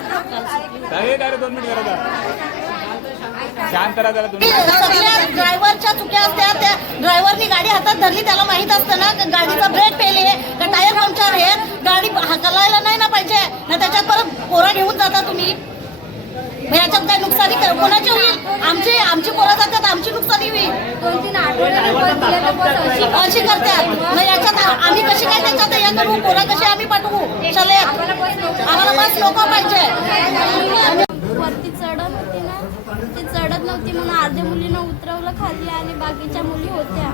दोन मिनिट ड्रायव्हरच्या चुक्या असत्या त्या ड्रायव्हरनी गाडी हातात धरली त्याला माहित असतं ना गाडीचा ब्रेक फेल आहे का टायर पंक्चर आहे गाडी हकलायला नाही ना पाहिजे ना त्याच्यात परत पोरा घेऊन जाता तुम्ही याच्यात काय नुकसानी कोणाची होईल आमची आमची पोरं जातात आमची नुकसानी होईल अशी करतात याच्यात आम्ही कशी काय त्याच्यात या करू पोरा कशी आम्ही पाठवू फेमस लोक पाहिजे वरती चढत होती ना ती चढत नव्हती म्हणून अर्ध्या मुलीनं उतरवलं खाली आणि बाकीच्या मुली होत्या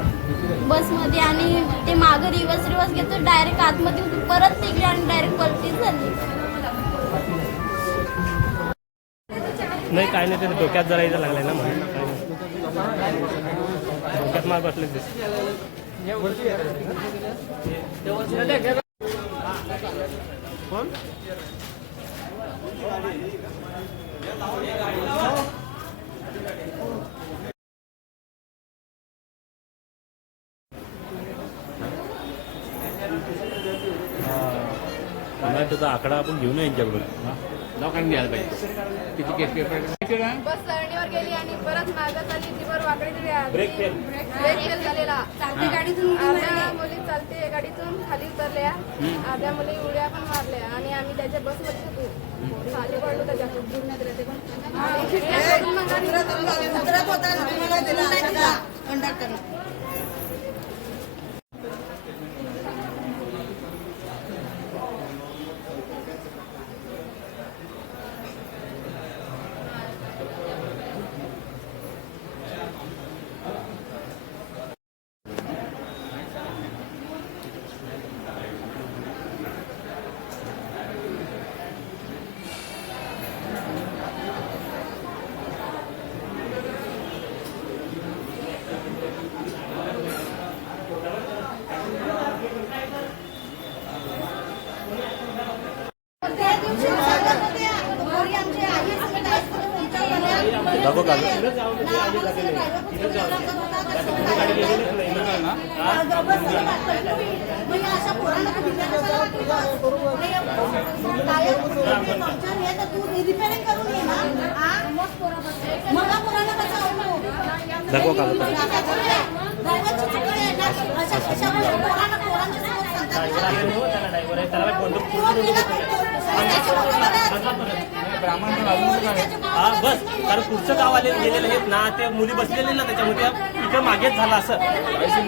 बसमध्ये आणि ते माग रिवर्स रिवर्स घेतो डायरेक्ट आतमध्ये परत निघले आणि डायरेक्ट पलटी झाली नाही काय नाही तरी डोक्यात जरा इथं लागलाय ना म्हणून काय नाही डोक्यात बसले ते कोण मला त्याचा आकडा आपण घेऊ नये यांच्याकडून नाव काढून घ्यायला पाहिजे किती केस पेपर बस सरणीवर गेली आणि परत मागत आली जीवर वाकडे दिली ब्रेक फेल ब्रेक फेल झालेला चालते गाडीतून मुली चालते गाडीतून खाली उतरले अर्ध्या मुली उड्या पण मारल्या आणि आम्ही त्याच्या बसमध्ये होतो खाली पडलो त्याच्या कंडक्टर दाखव का दाखव का असं असं हा बस कारण पुढचं गाव आले गेलेलं आहेत ना ते मुली बसलेले ना त्याच्यामध्ये इथं मागेच झालं असं